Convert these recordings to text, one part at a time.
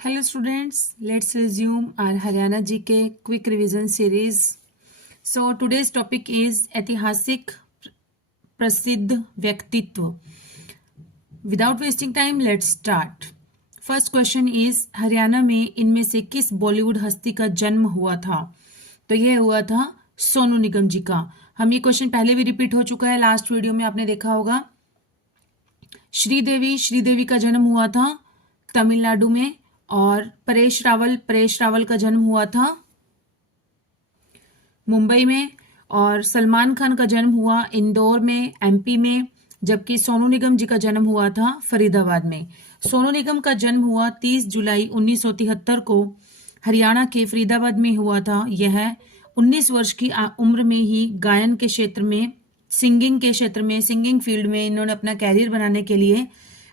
Hello students, let's resume our Haryana GK quick revision series. So today's topic is ऐतिहासिक प्रसिद्ध व्यक्तित्व. Without wasting time, let's start. First question is Haryana में इनमें से किस बॉलीवुड हस्ती का जन्म हुआ था? तो यह हुआ था सोनू निगम जी का. हम ये क्वेश्चन पहले भी रिपीट हो चुका है, लास्ट वीडियो में आपने देखा होगा. श्रीदेवी का जन्म हुआ था तमिलनाडु में, और परेश रावल का जन्म हुआ था मुंबई में, और सलमान खान का जन्म हुआ इंदौर में एमपी में, जबकि सोनू निगम जी का जन्म हुआ था फरीदाबाद में. सोनू निगम का जन्म हुआ 30 जुलाई 1973 को हरियाणा के फरीदाबाद में हुआ था. यह 19 वर्ष की उम्र में ही गायन के क्षेत्र में, सिंगिंग फील्ड में इन्होंने अपना कैरियर बनाने के लिए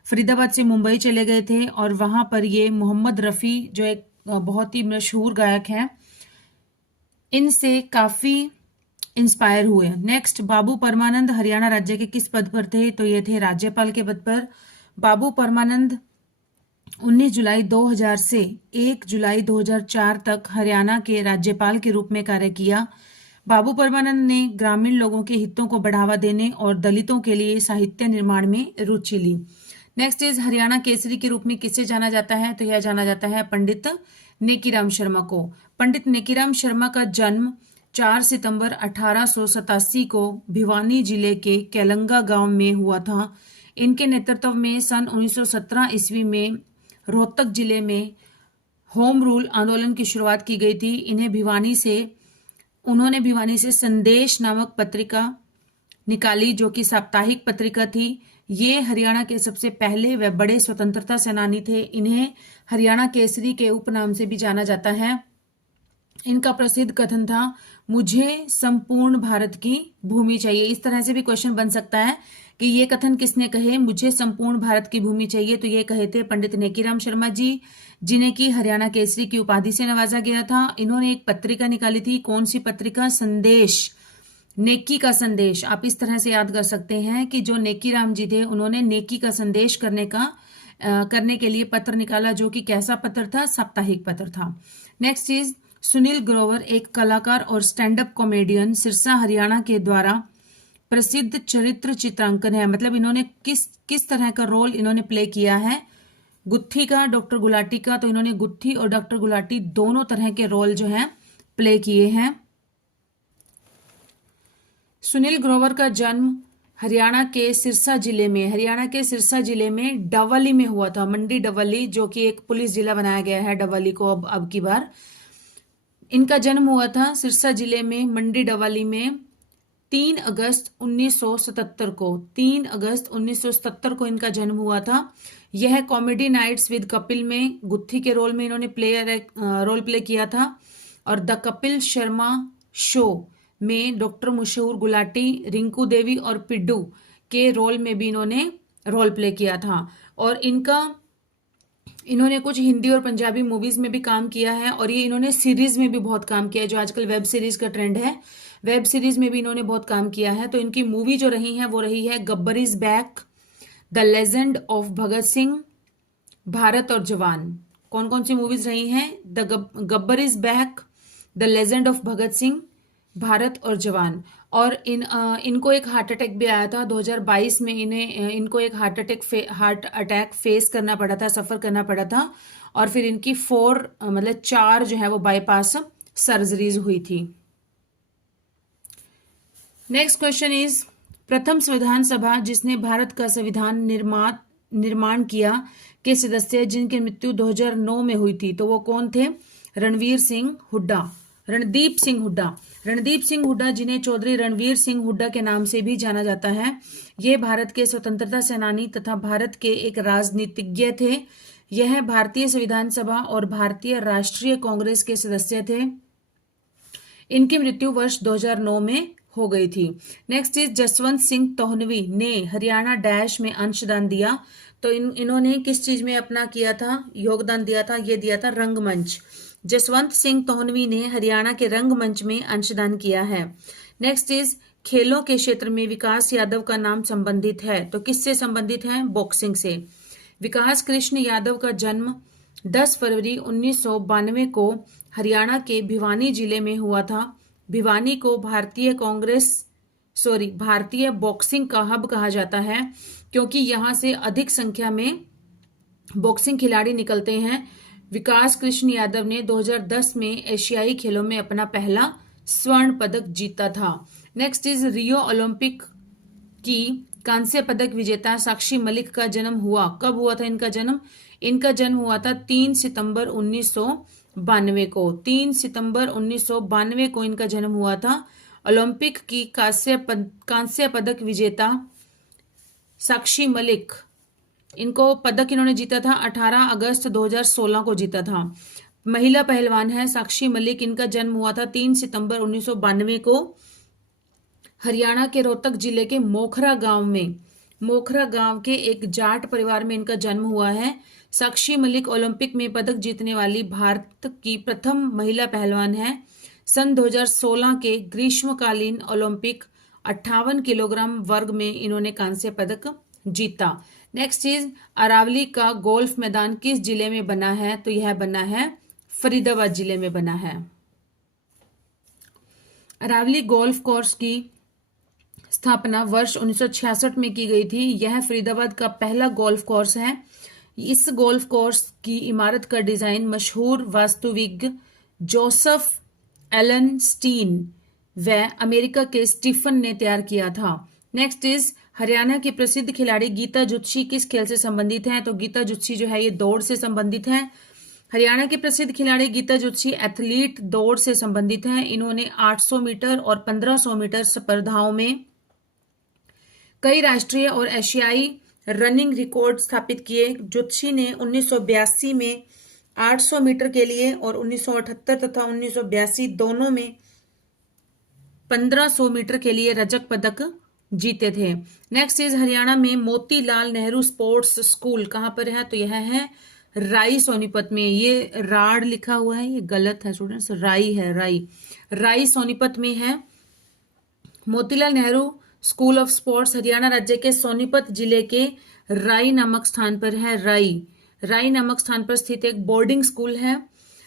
फरीदाबाद से मुंबई चले गए थे, और वहां पर ये मोहम्मद रफ़ी जो एक बहुत ही मशहूर गायक हैं, इनसे काफ़ी इंस्पायर हुए. नेक्स्ट, बाबू परमानंद हरियाणा राज्य के किस पद पर थे? तो ये थे राज्यपाल के पद पर. बाबू परमानंद 19 जुलाई 2000 से 1 जुलाई 2004 तक हरियाणा के राज्यपाल के रूप में कार्य किया. बाबू परमानंद ने ग्रामीण लोगों के हितों को बढ़ावा देने और दलितों के लिए साहित्य निर्माण में रुचि ली. नेक्स्ट इज हरियाणा केसरी के रूप में किसे जाना जाता है? तो यह जाना जाता है पंडित नेकीराम शर्मा को. पंडित नेकीराम शर्मा का जन्म 4 सितंबर 1887 को भिवानी जिले के केलंगा गांव में हुआ था. इनके नेतृत्व में सन 1917 ईस्वी में रोहतक जिले में होम रूल आंदोलन की शुरुआत की गई थी. उन्होंने भिवानी से संदेश नामक पत्रिका निकाली, जो कि साप्ताहिक पत्रिका थी. ये हरियाणा के सबसे पहले व बड़े स्वतंत्रता सेनानी थे. इन्हें हरियाणा केसरी के उपनाम से भी जाना जाता है. इनका प्रसिद्ध कथन था, मुझे संपूर्ण भारत की भूमि चाहिए. इस तरह से भी क्वेश्चन बन सकता है कि ये कथन किसने कहे, मुझे संपूर्ण भारत की भूमि चाहिए. तो ये कहे थे पंडित नेकीराम शर्मा जी, जिन्हें की हरियाणा केसरी की उपाधि से नवाजा गया था. इन्होंने एक पत्रिका निकाली थी. कौन सी पत्रिका? संदेश, नेकी का संदेश. आप इस तरह से याद कर सकते हैं कि जो नेकीराम जी थे, उन्होंने नेकी का संदेश करने के लिए पत्र निकाला, जो कि कैसा पत्र था? साप्ताहिक पत्र था. नेक्स्ट इज सुनील ग्रोवर एक कलाकार और stand up comedian Sirsa Haryana के द्वारा प्रसिद्ध चरित्र चित्रांकन है. मतलब इन्होंने किस तरह का रोल इन्होंने प्ले किया है? गुत्थी का, डॉक्टर गुलाटी का. तो इन्होंने गुत्थी और डॉक्टर गुलाटी दोनों तरह के रोल जो हैं प्ले किए हैं. सुनील ग्रोवर का जन्म हरियाणा के सिरसा जिले में डवली में हुआ था. मंडी डवली, जो कि एक पुलिस जिला बनाया गया है डवली को अब की बार. इनका जन्म हुआ था सिरसा जिले में मंडी डवली में 3 अगस्त 1977 को इनका जन्म हुआ था. यह कॉमेडी नाइट्स विद कपिल में गुत्थी के रोल में इन्होंने रोल प्ले किया था, और द कपिल शर्मा शो में डॉक्टर मशहूर गुलाटी, रिंकू देवी और पिड्डू के रोल में भी इन्होंने रोल प्ले किया था. और इन्होंने कुछ हिंदी और पंजाबी मूवीज में भी काम किया है, और ये इन्होंने सीरीज में भी बहुत काम किया है, जो आजकल वेब सीरीज का ट्रेंड है. वेब सीरीज में भी इन्होंने बहुत काम किया है. तो इनकी मूवी जो रही है वो रही है Gabbar is back, the legend of Bhagat Singh, Bharat और जवान. कौन कौन सी मूवीज रही हैं? The Gabbar is back, the legend of Bhagat Singh, Bharat और जवान. और इनको एक हार्ट अटैक भी आया था 2022 में. इनको एक हार्ट अटैक फेस करना पड़ा था, सफर करना पड़ा था, और फिर इनकी 4 जो है वो बाईपास सर्जरीज हुई थी. नेक्स्ट क्वेश्चन इज प्रथम संविधान सभा जिसने भारत का संविधान निर्माण किया के सदस्य जिनकी मृत्यु 2009 में हुई थी, तो वो कौन थे? रणदीप सिंह हुड्डा, जिन्हें चौधरी रणवीर सिंह हुड्डा के नाम से भी जाना जाता है. ये भारत के स्वतंत्रता सेनानी तथा भारत के एक राजनीतिज्ञ थे. यह भारतीय संविधान सभा और भारतीय राष्ट्रीय कांग्रेस के सदस्य थे. इनकी मृत्यु वर्ष 2009 में हो गई थी. नेक्स्ट इज जसवंत सिंह तोहनवी ने हरियाणा डैश में अंशदान दिया. तो इन्होंने किस चीज में अपना किया था, योगदान दिया था? ये दिया था रंगमंच. जसवंत सिंह तोहनवी ने हरियाणा के रंगमंच में अंशदान किया है. नेक्स्ट इज खेलों के क्षेत्र में विकास यादव का नाम संबंधित है. तो किससे संबंधित है? बॉक्सिंग से. विकास कृष्ण यादव का जन्म 10 फरवरी 1992 को हरियाणा के भिवानी जिले में हुआ था। भिवानी को भारतीय बॉक्सिंग का हब कहा जाता है, क्योंकि यहाँ से अधिक संख्या में बॉक्सिंग खिलाड़ी निकलते हैं। विकास कृष्ण यादव ने 2010 में एशियाई खेलों में अपना पहला स्वर्ण पदक जीता था। नेक्स्ट इज रियो ओलंपिक की कांस्य पदक विजेता साक्षी मलिक का जन्म हुआ। कब हुआ था इनका जन्म? इनका जन्म हुआ था 3 सितंबर 1992 को। 3 सितंबर 1992 को इनका जन्म हुआ था। ओलंपिक की कांस्य पदक विजेता साक्षी मलिक, इनको पदक इन्होंने जीता था 18 अगस्त 2016 को जीता था। महिला पहलवान है साक्षी मलिक। इनका जन्म हुआ था 3 सितंबर 1992 को हरियाणा के रोहतक जिले के मोखरा गांव के एक जाट परिवार में इनका जन्म हुआ है। साक्षी मलिक ओलंपिक में पदक जीतने वाली भारत की प्रथम महिला पहलवान है। सन 2016 के ग्रीष्मकालीन ओलंपिक 58 किलोग्राम वर्ग में इन्होंने कांस्य पदक जीता। नेक्स्ट इज अरावली का गोल्फ मैदान किस जिले में बना है? तो यह बना है फरीदाबाद जिले में बना है। अरावली गोल्फ कोर्स की स्थापना वर्ष 1966 में की गई थी। यह फरीदाबाद का पहला गोल्फ कोर्स है। इस गोल्फ कोर्स की इमारत का डिजाइन मशहूर वास्तुविद जोसेफ एलन स्टीन व अमेरिका के स्टीफन ने तैयार किया था। नेक्स्ट इज हरियाणा की प्रसिद्ध खिलाड़ी गीता जुत्सी किस खेल से संबंधित है? तो गीता जुत्सी जो है ये दौड़ से संबंधित है। हरियाणा की प्रसिद्ध खिलाड़ी गीता जुत्सी एथलीट दौड़ से संबंधित है। इन्होंने 800 मीटर और 1500 मीटर स्पर्धाओं में कई राष्ट्रीय और एशियाई रनिंग रिकॉर्ड स्थापित किए। जुत्सी ने 1982 में 800 मीटर के लिए और 1978 तथा 1982 दोनों में 1500 मीटर के लिए रजत पदक जीते थे। नेक्स्ट इज हरियाणा में मोतीलाल नेहरू स्पोर्ट्स स्कूल कहां पर है? तो यह है राई सोनीपत में। ये राड़ लिखा हुआ है, ये गलत है स्टूडेंट्स, राई है, राई सोनीपत में है। Motilal Nehru school of sports Haryana राज्य के सोनीपत जिले के राई नामक स्थान पर है। राई नामक स्थान पर स्थित एक बोर्डिंग स्कूल है।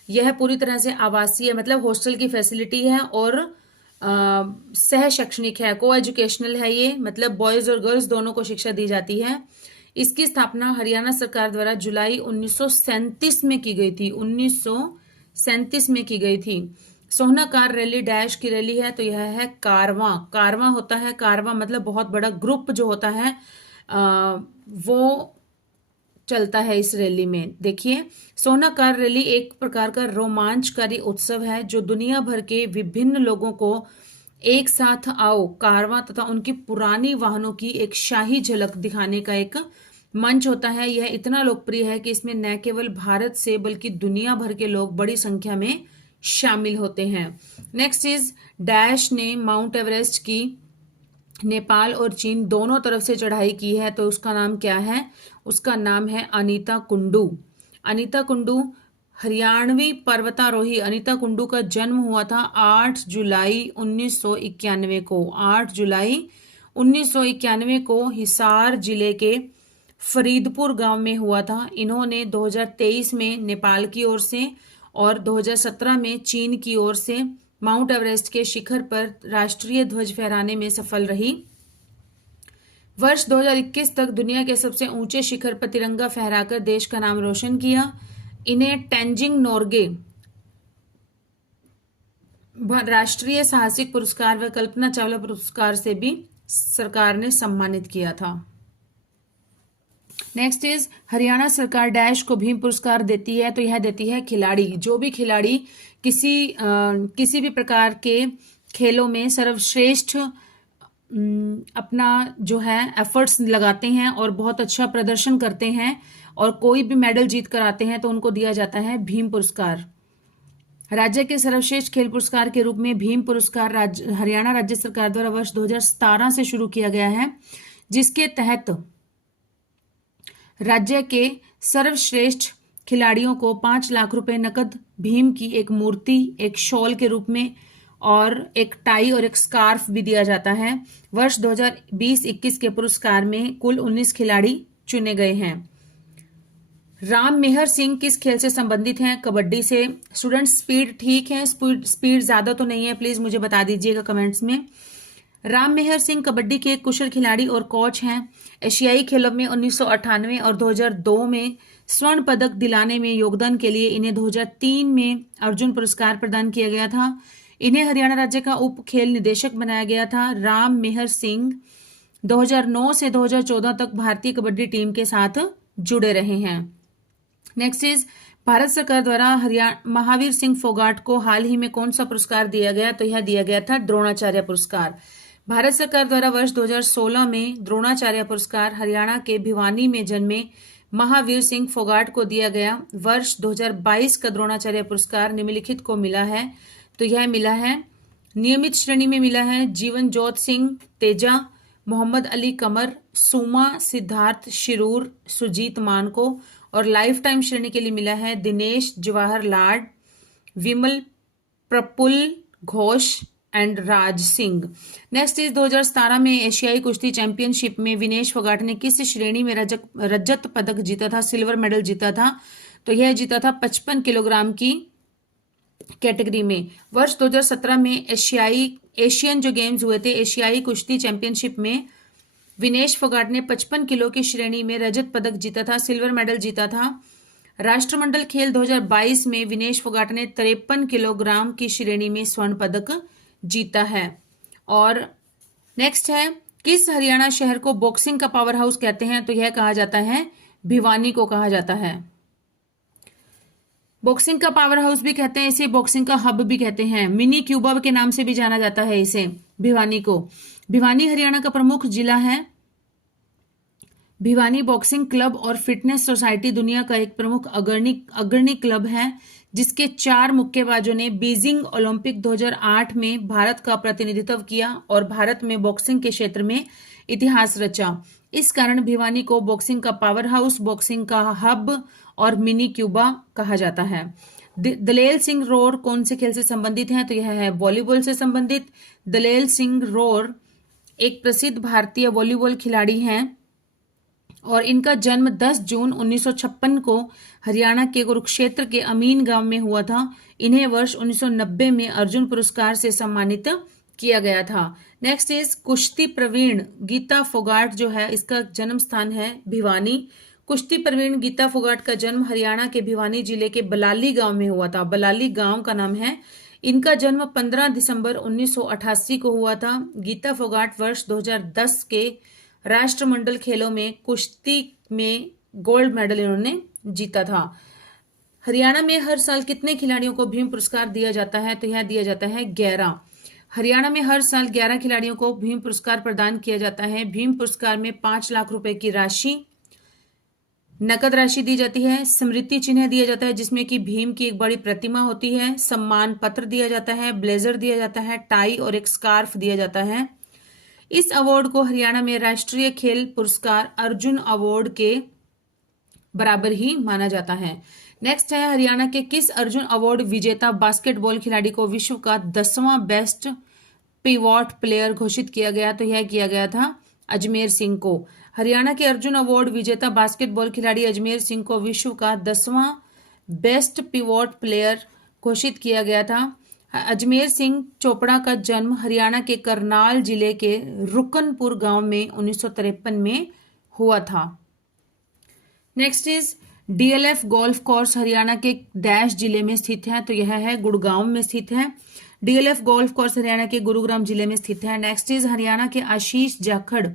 यह पूरी तरह से आवासीय मतलब हॉस्टल की फैसिलिटी है और सह शैक्षणिक है, को एजुकेशनल है ये, मतलब बॉयज और गर्ल्स दोनों को शिक्षा दी जाती है। इसकी स्थापना हरियाणा सरकार द्वारा जुलाई 1937 में की गई थी। 1937 में की गई थी। सोहना कार रैली डैश की रैली है, तो यह है कारवां होता है। कारवां मतलब बहुत बड़ा ग्रुप जो होता है वो चलता है इस रैली में। देखिए, सोहना कार रैली एक प्रकार का रोमांचकारी उत्सव है जो दुनिया भर के विभिन्न लोगों को एक साथ आओ कारवां तथा उनकी पुरानी वाहनों की एक शाही झलक दिखाने का एक मंच होता है। यह इतना लोकप्रिय है कि इसमें न केवल भारत से बल्कि दुनिया भर के लोग बड़ी संख्या में शामिल होते हैं। नेक्स्ट इज डैश ने माउंट एवरेस्ट की नेपाल और चीन दोनों तरफ से चढ़ाई की है, तो उसका नाम क्या है? उसका नाम है अनीता कुंडू। अनीता कुंडू हरियाणवी पर्वतारोही अनीता कुंडू का जन्म हुआ था 8 जुलाई 1991 को। 8 जुलाई 1991 को हिसार जिले के फरीदपुर गांव में हुआ था। इन्होंने 2023 में नेपाल की ओर से और 2017 में चीन की ओर से माउंट एवरेस्ट के शिखर पर राष्ट्रीय ध्वज फहराने में सफल रही। वर्ष 2021 तक दुनिया के सबसे ऊंचे शिखर पर तिरंगा फहराकर देश का नाम रोशन किया। इन्हें तेंजिंग नोर्गे राष्ट्रीय साहसिक पुरस्कार व कल्पना चावला पुरस्कार से भी सरकार ने सम्मानित किया था। नेक्स्ट इज हरियाणा सरकार डैश को भीम पुरस्कार देती है, तो यह देती है खिलाड़ी, जो भी खिलाड़ी किसी भी प्रकार के खेलों में सर्वश्रेष्ठ अपना जो है एफर्ट्स लगाते हैं और बहुत अच्छा प्रदर्शन करते हैं और कोई भी मेडल जीत कर आते हैं, तो उनको दिया जाता है भीम पुरस्कार। राज्य के सर्वश्रेष्ठ खेल पुरस्कार के रूप में भीम पुरस्कार हरियाणा राज्य सरकार द्वारा वर्ष 2017 से शुरू किया गया है, जिसके तहत राज्य के सर्वश्रेष्ठ खिलाड़ियों को 5 लाख रुपए नकद, भीम की एक मूर्ति, एक शॉल के रूप में और एक टाई और एक स्कार्फ भी दिया जाता है। वर्ष 2020-21 के पुरस्कार में कुल 19 खिलाड़ी चुने गए हैं। राम मेहर सिंह किस खेल से संबंधित हैं? कबड्डी से। स्टूडेंट्स स्पीड ठीक है, स्पीड ज्यादा तो नहीं है, प्लीज मुझे बता दीजिएगा कमेंट्स में। राम मेहर सिंह कबड्डी के एक कुशल खिलाड़ी और कोच हैं। एशियाई खेलों में 1998 और 2002 में स्वर्ण पदक दिलाने में योगदान के लिए इन्हें 2003 में अर्जुन पुरस्कार प्रदान किया गया था। इन्हें हरियाणा राज्य का उप खेल निदेशक बनाया गया था। राम मेहर सिंह 2009 से 2014 तक भारतीय कबड्डी टीम के साथ जुड़े रहे हैं। नेक्स्ट इज भारत सरकार द्वारा हरियाणा महावीर सिंह फोगाट को हाल ही में कौन सा पुरस्कार दिया गया? तो यह दिया गया था द्रोणाचार्य पुरस्कार। भारत सरकार द्वारा वर्ष 2016 में द्रोणाचार्य पुरस्कार हरियाणा के भिवानी में जन्मे महावीर सिंह फोगाट को दिया गया। वर्ष 2022 का द्रोणाचार्य पुरस्कार निम्नलिखित को मिला है। तो यह मिला है, नियमित श्रेणी में मिला है जीवन जोत सिंह तेजा, मोहम्मद अली कमर, सुमा सिद्धार्थ शिरूर, सुजीत मान को, और लाइफ टाइम श्रेणी के लिए मिला है Dinesh Jawahar Lad, Vimal Praphulla Ghosh and Raj Singh. Next is 2017 में एशियाई कुश्ती चैंपियनशिप में विनेश फोगाट ने किस श्रेणी में रजत पदक जीता था, सिल्वर मेडल जीता था? तो यह जीता था 55 किलोग्राम की कैटेगरी में। वर्ष 2017 में एशियन जो गेम्स हुए थे, एशियाई कुश्ती चैंपियनशिप में विनेश फोगाट ने 55 किलो की श्रेणी में रजत पदक जीता था, सिल्वर मेडल जीता था। राष्ट्रमंडल खेल 2022 में विनेश फोगाट ने 53 किलोग्राम की श्रेणी में स्वर्ण पदक जीता है। और नेक्स्ट है, किस हरियाणा शहर को बॉक्सिंग का पावर हाउस कहते हैं? तो यह कहा जाता है भिवानी को कहा जाता है। बॉक्सिंग का पावर हाउस भी कहते हैं इसे, बॉक्सिंग का हब भी कहते हैं, मिनी क्यूबा के नाम से भी जाना जाता है इसे, भिवानी को। भिवानी हरियाणा का प्रमुख जिला है। भिवानी बॉक्सिंग क्लब और फिटनेस सोसाइटी दुनिया का एक प्रमुख अग्रणी क्लब है, जिसके 4 मुक्केबाजों ने बीजिंग ओलंपिक 2008 में भारत का प्रतिनिधित्व किया और भारत में बॉक्सिंग के क्षेत्र में इतिहास रचा। इस कारण भिवानी को बॉक्सिंग का पावर हाउस, बॉक्सिंग का हब और मिनी क्यूबा कहा जाता है। दलेल सिंह रोर कौन से खेल से संबंधित है? तो यह है वॉलीबॉल से संबंधित। दलेल सिंह रोर एक प्रसिद्ध भारतीय वॉलीबॉल खिलाड़ी हैं और इनका जन्म 10 जून 1956 को हरियाणा के कुरुक्षेत्र के अमीन गांव में हुआ था। इन्हें वर्ष 1990 में अर्जुन पुरस्कार से सम्मानित किया गया था। नेक्स्ट इज कुश्ती प्रवीण गीता फोगाट जो है, इसका जन्म स्थान है भिवानी। कुश्ती प्रवीण गीता फोगाट का जन्म हरियाणा के भिवानी जिले के बलाली गांव में हुआ था। बलाली गांव का नाम है। इनका जन्म 15 दिसंबर 1988 को हुआ था। गीता फोगाट वर्ष 2010 के राष्ट्रमंडल खेलों में कुश्ती में गोल्ड मेडल इन्होंने जीता था। हरियाणा में हर साल कितने खिलाड़ियों को भीम पुरस्कार दिया जाता है? तो यह दिया जाता है 11। हरियाणा में हर साल 11 खिलाड़ियों को भीम पुरस्कार प्रदान किया जाता है। भीम पुरस्कार में 5 लाख रुपए की राशि, नकद राशि दी जाती है, स्मृति चिन्ह दिया जाता है जिसमें कि भीम की एक बड़ी प्रतिमा होती है, सम्मान पत्र दिया जाता है, ब्लेजर दिया जाता है, टाई और एक स्कार्फ दिया जाता है। इस अवार्ड को हरियाणा में राष्ट्रीय खेल पुरस्कार अर्जुन अवार्ड के बराबर ही माना जाता है। नेक्स्ट है, हरियाणा के किस अर्जुन अवार्ड विजेता बास्केटबॉल खिलाड़ी को विश्व का 10वां बेस्ट पिवॉट प्लेयर घोषित किया गया? तो यह किया गया था अजमेर सिंह को। हरियाणा के अर्जुन अवार्ड विजेता बास्केटबॉल खिलाड़ी अजमेर सिंह को विश्व का 10वां बेस्ट पिवॉट प्लेयर घोषित किया गया था। अजमेर सिंह चोपड़ा का जन्म हरियाणा के करनाल जिले के रुकनपुर गांव में 1953 में हुआ था। Next is DLF golf course Haryana के डैश जिले में स्थित है? तो यह है गुड़गांव में स्थित है। डीएलएफ गोल्फ कोर्स हरियाणा के गुरुग्राम जिले में स्थित है। नेक्स्ट इज हरियाणा के आशीष जाखड़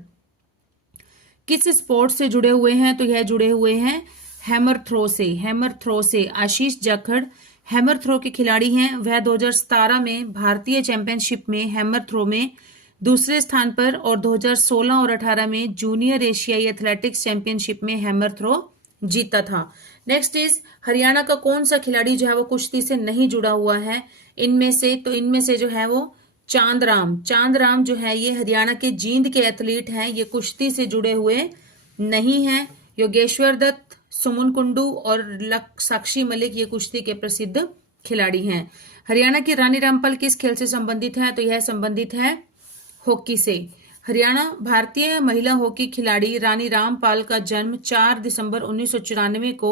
किस स्पोर्ट से जुड़े हुए हैं? तो यह जुड़े हुए हैं हैमर थ्रो से। हैमर थ्रो से आशीष जाखड़ हैमर थ्रो के खिलाड़ी हैं। वह 2017 में भारतीय चैंपियनशिप में हैमर थ्रो में दूसरे स्थान पर और 2016 और 18 में जूनियर एशियाई एथलेटिक्स चैंपियनशिप में हैमर थ्रो जीता था। नेक्स्ट इज हरियाणा का कौन सा खिलाड़ी जो है वो कुश्ती से नहीं जुड़ा हुआ है? इनमें से जो है वो चांदराम जो है ये हरियाणा के जींद के एथलीट हैं। ये कुश्ती से जुड़े हुए नहीं हैं। योगेश्वर दत्त, सुमन कुंडू और साक्षी मलिक ये कुश्ती के प्रसिद्ध खिलाड़ी हैं। हरियाणा की रानी रामपाल किस खेल से संबंधित है? तो यह संबंधित है हॉकी से। हरियाणा भारतीय महिला हॉकी खिलाड़ी रानी रामपाल का जन्म 4 दिसंबर 1994 को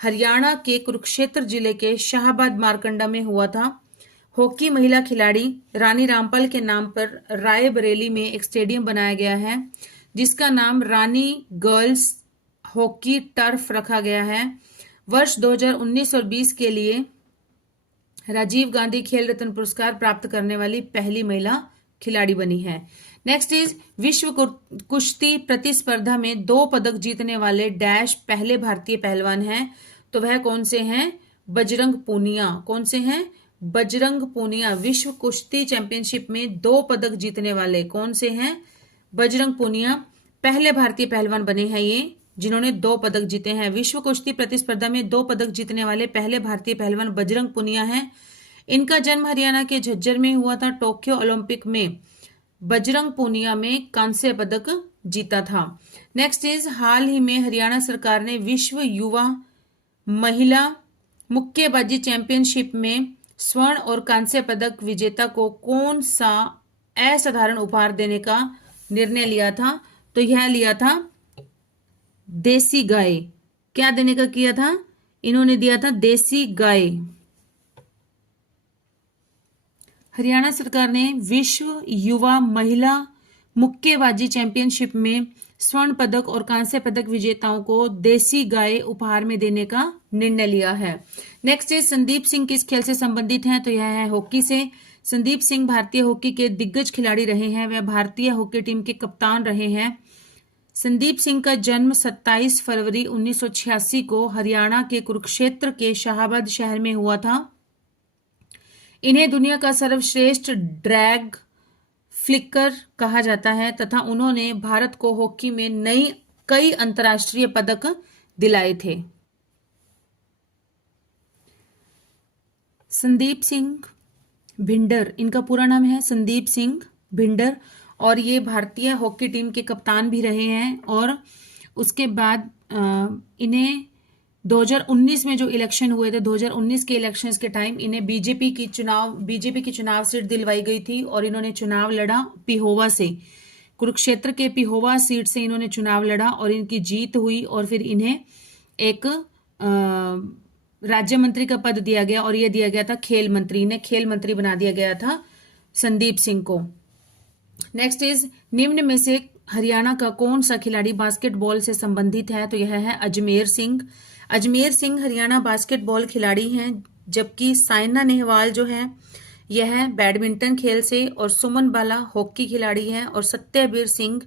हरियाणा के कुरुक्षेत्र जिले के शाहबाद मारकंडा में हुआ था। हॉकी महिला खिलाड़ी रानी रामपाल के नाम पर रायबरेली में एक स्टेडियम बनाया गया है, जिसका नाम रानी गर्ल्स हॉकी टर्फ रखा गया है। वर्ष 2019 और 20 के लिए राजीव गांधी खेल रत्न पुरस्कार प्राप्त करने वाली पहली महिला खिलाड़ी बनी है। नेक्स्ट इज विश्व कुश्ती प्रतिस्पर्धा में 2 पदक जीतने वाले डैश पहले भारतीय पहलवान हैं, तो वह कौन से हैं? बजरंग पूनिया। कौन से हैं? बजरंग पूनिया। विश्व कुश्ती चैंपियनशिप में 2 पदक जीतने वाले कौन से हैं? बजरंग पूनिया पहले भारतीय पहलवान बने हैं ये, जिन्होंने 2 पदक जीते हैं। विश्व कुश्ती प्रतिस्पर्धा में 2 पदक जीतने वाले पहले भारतीय पहलवान बजरंग पूनिया हैं। इनका जन्म हरियाणा के झज्जर में हुआ था। टोक्यो ओलंपिक में बजरंग पूनिया में कांस्य पदक जीता था। नेक्स्ट इज हाल ही में हरियाणा सरकार ने विश्व युवा महिला मुक्केबाजी चैंपियनशिप में स्वर्ण और कांस्य पदक विजेता को कौन सा असाधारण उपहार देने का निर्णय लिया था? तो यह लिया था देसी गाय। क्या देने का किया था? इन्होंने दिया था देसी गाय। हरियाणा सरकार ने विश्व युवा महिला मुक्केबाजी चैंपियनशिप में स्वर्ण पदक और कांस्य पदक विजेताओं को देसी गाय उपहार में देने का निर्णय लिया है। नेक्स्ट इज संदीप सिंह किस खेल से संबंधित हैं? तो यह है हॉकी से। संदीप सिंह भारतीय हॉकी के दिग्गज खिलाड़ी रहे हैं। वह भारतीय हॉकी टीम के कप्तान रहे हैं। संदीप सिंह का जन्म 27 फरवरी 1986 को हरियाणा के कुरुक्षेत्र के शाहबाद शहर में हुआ था। इन्हें दुनिया का सर्वश्रेष्ठ ड्रैग फ्लिकर कहा जाता है तथा उन्होंने भारत को हॉकी में कई अंतर्राष्ट्रीय पदक दिलाए थे। संदीप सिंह भिंडर, इनका पूरा नाम है संदीप सिंह भिंडर, और ये भारतीय हॉकी टीम के कप्तान भी रहे हैं। और उसके बाद इन्हें 2019 में जो इलेक्शन हुए थे, 2019 के इलेक्शंस के टाइम इन्हें बीजेपी की चुनाव सीट दिलवाई गई थी और इन्होंने चुनाव लड़ा पिहोवा से। कुरुक्षेत्र के पिहोवा सीट से इन्होंने चुनाव लड़ा और इनकी जीत हुई और फिर इन्हें एक राज्य मंत्री का पद दिया गया और यह दिया गया था खेल मंत्री। इन्हें खेल मंत्री बना दिया गया था संदीप सिंह को। नेक्स्ट इज निम्न में से हरियाणा का कौन सा खिलाड़ी बास्केटबॉल से संबंधित है? तो यह है अजमेर सिंह। अजमेर सिंह हरियाणा बास्केटबॉल खिलाड़ी हैं, जबकि साइना नेहवाल जो है यह बैडमिंटन खेल से, और सुमन बाला हॉकी खिलाड़ी हैं, और सत्यवीर सिंह